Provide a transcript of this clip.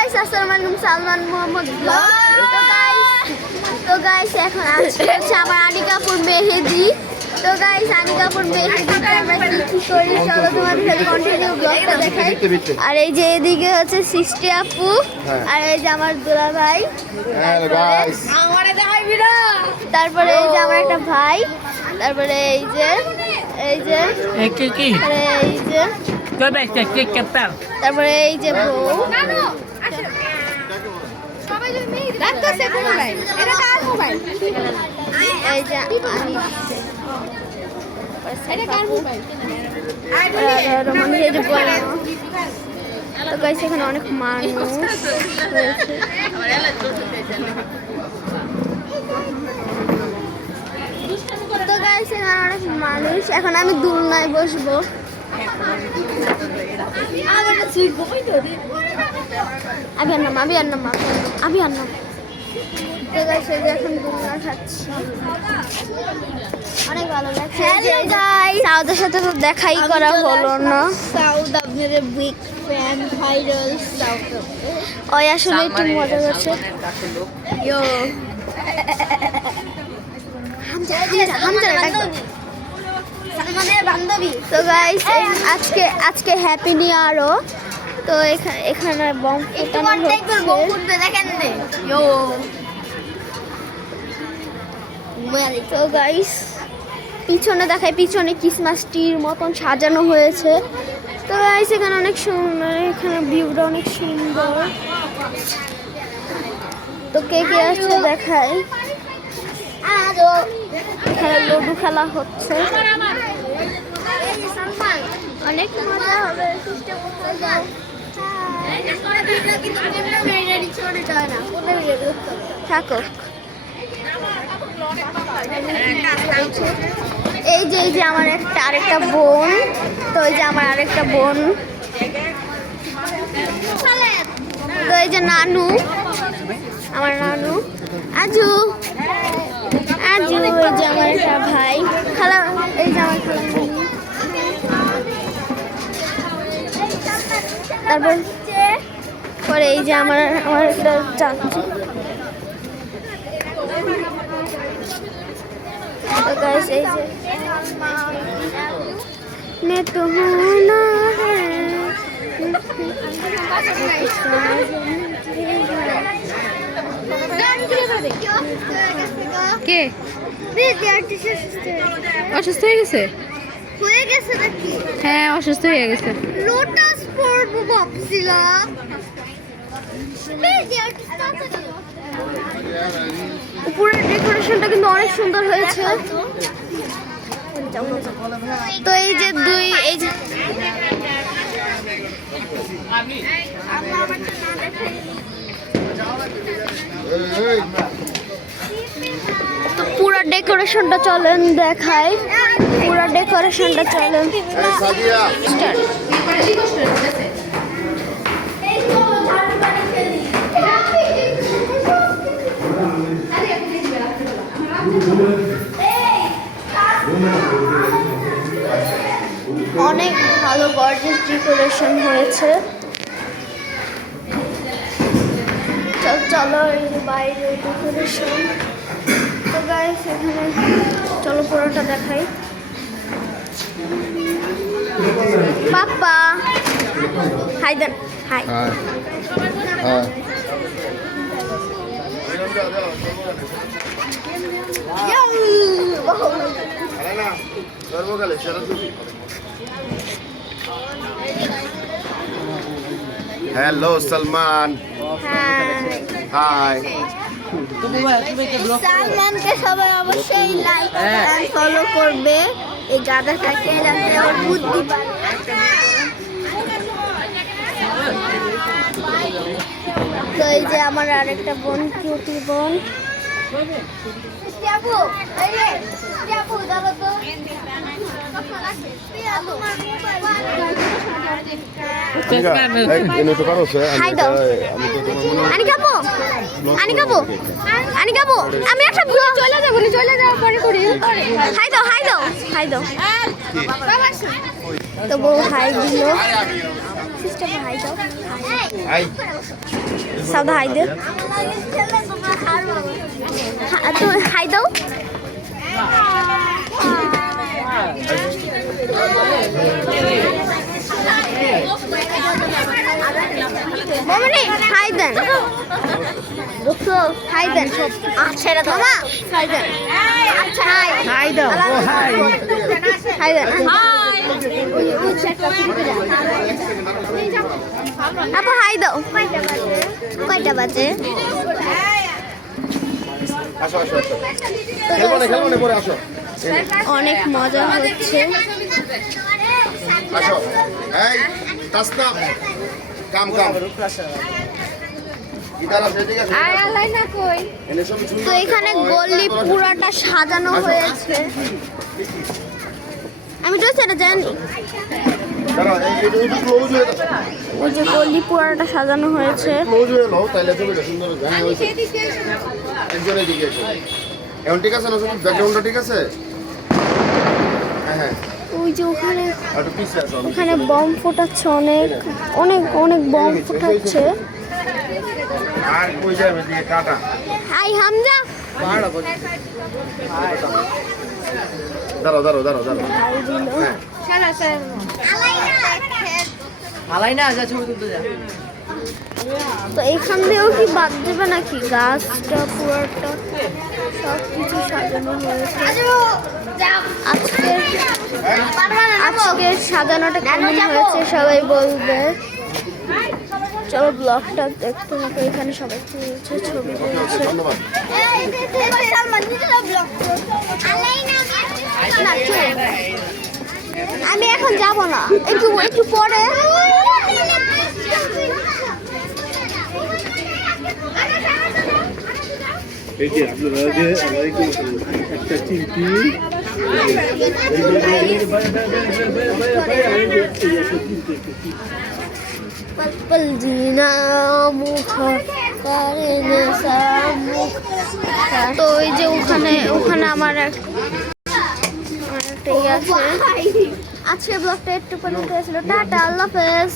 Guys আসসালামু আলাইকুম, Salman Mohammad blog. তো গাইস এখন আজকে হচ্ছে আমার আনিকাপুর মেহেদি। তো গাইস আনিকাপুর মেহেদিতে আমরা কি করি চলো তোমাদের সাথে কন্টিনিউ ব্লগটা দেখাই। আর এই যে এদিকে হচ্ছে সৃষ্টি আপু, আর এই যে আমার দুলা ভাই, তারপরে এই যে আমার একটা ভাই, তারপরে এই যে তারপরে এই যে বউ, এই যে তো গাইস এখানে অনেক মানুষ রয়েছে। তো গাইস এখানে অনেক মানুষ, এখন আমি দোলনায় বসবো। আমি আর নাম তো গাইস এখন দোলনা খাচ্ছি, অনেক ভালো লাগছে। সাউদের সাথে তো দেখাই করা হলো না। সাউদ আপনাদের বিগ ফ্যান, ভাইরাল সাউদ। ওই আসলে একটু মজা করছে। তো গাইস আজকে হ্যাপি নিউ ইয়ারও। তো এখানে বম ফুটানো হচ্ছে। তো গাইস পিছনে দেখায়, পিছনে ক্রিসমাস ট্রির মতন সাজানো হয়েছে। তো গাইস এখানে অনেক সুন্দর, এখানে ভিউটা অনেক সুন্দর। তো কে কে আসছে দেখায়। এখানে লুডু খেলা হচ্ছে, অনেক মজা হবে। থাকো। এই যে আমার আরেকটা বোন, তো এই যে আমার আরেকটা বোন, তো এই যে নানু, আমার নানু আজু, এই যে আমার একটা ভাই, খালা, এই যে আমার খালা, তারপর পরে এই যে আমার একটা চাচু। तो गाइस এই যে मैं तो होना है কে অসুস্থ হয়ে গেছে নাকি? হ্যাঁ অসুস্থ হয়ে গেছে। লোটাস পরবো ভাবছিলাম। উপরের ডেকোরেশনটা কিন্তু অনেক সুন্দর হয়েছে। তো এই যে পুরো ডেকোরেশনটা চলেন দেখায়, পুরো ডেকোরেশনটা চলেন। অনেক ভালো গর্জিয়াস ডেকোরেশন হয়েছে। চলো এই যে বাইরে ডেকোরেশন। তো গাইস এখানে চলো পুরোটা দেখাই। পাপা হাই দেন, হাই। हेलो सलमान। हाय। সালমানকে সবাই অবশ্যই লাইক আর ফলো করবে, এই গাধাটাকে, যাতে ওর বুদ্ধি বাড়ে। তো এই যে আমার আরেকটা বোন, কিউটি বোন। আমি একটা চলে যাবো পরে করি। হাই দাও। তো বউ হাই দিল। সিস্টার হাই দাও হাই সাদা হাই দে তো হাই দাও মামনি হাই দেন দেখো হাই দেন আচ্ছা এটা মামা হাই দেন আচ্ছা হাই দাও হাই দেন আপু হাই দাও কয়টা বাজে আসো আসো খেলবো না পরে আসো অনেক মজা হচ্ছে আসো এই তাসনা কাম ইদার আছে ঠিক আছে এনে সব শুন তো এখানে গলি পুরাটা সাজানো হয়েছে আমি তো সেটা জানি দাঁড়াও এই ক্লোজ হয়ে যাচ্ছে ওই যে গলি পুরাটা সাজানো হয়েছে ক্লোজ হয়ে নাও তাইলে ছবিটা সুন্দর গায়ে হয়েছে একজনের দিকে এসো এখন ঠিক আছে না সব ব্যাকগ্রাউন্ডটা ঠিক আছে হ্যাঁ হ্যাঁ ওই যে ওখানে আর একটু পিছে আসো ওখানে বম ফোটাচ্ছে অনেক অনেক অনেক বম ফোটাচ্ছে আর কই যাবে দিকে কাটা হাই হামজা দাঁড়াও হাই দিল হ্যাঁ আলাইনা যা ছবি তুলতে যা তো এখান দিয়েও কি বাদ দেবে নাকি গাছটা পুরোটা সব কিছু সাজানো হয়েছে আজকের সাজানোটা কেমন হয়েছে সবাই বলবে চলো ব্লগটা দেখতে হবে এখানে সবাই তুলছে ছবি তুলছে ধন্যবাদ না, চলো। আমি এখন যাব না একটু একটু পরে এই যে আপনারা যে একটা চিমটি पल जीना मुख करे ना सामुख তো ওই যে ওখানে আমার একটা আছে আজকে ব্লগটা একটু পর্যন্ত ছিল টাটা আল্লাহ হাফেজ